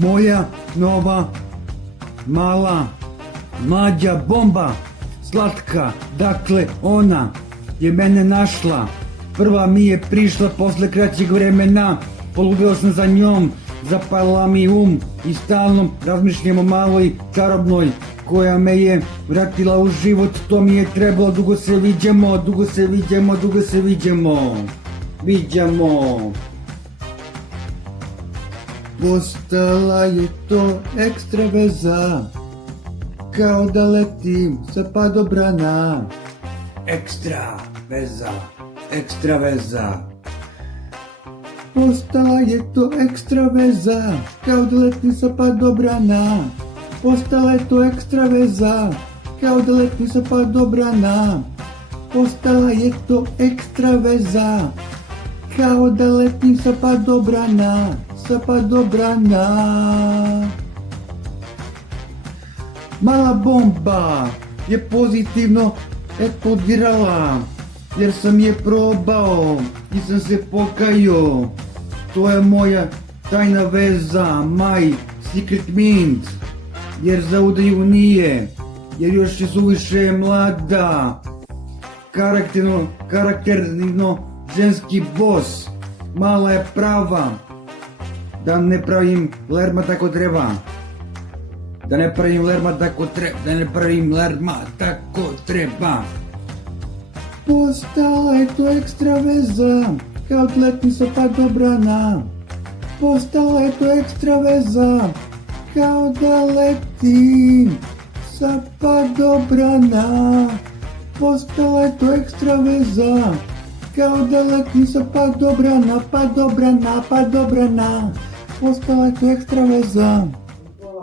Moja nova mala mlađa bomba, slatka, dakle ona je mene našla. Prva mi je prišla posle kraćeg vremena, poludeo sam za njom, zapalila mi i stalno razmišljam o maloj čarobnoj koja me je vratila u život. To mi je trebalo, dugo se viđamo. Postala je to ekstra veza, kao da letim sa padobrana. Ekstra veza. Postala je to ekstra veza, kao da letim sa padobrana. Postala je to ekstra veza, kao da letim sa padobrana. Postala je to ekstra veza, kao da letim sa padobrana. Mala bomba je pozitivno eksplodirala, jer sam je probao i sam se pokajao. To je moja tajna veza, my secret mint, jer za udaju nije, jer još je suviše mlada. Karakterno ženski bos, mala je prava, da ne pravim lerma tako treba. Postala je to ekstra veza, kao da letim sa padobrana. Postala je to ekstra veza, kao da letim sa padobrana. Postala je to ekstra veza, kao da letim sa padobrana. Postala je to ekstra veza.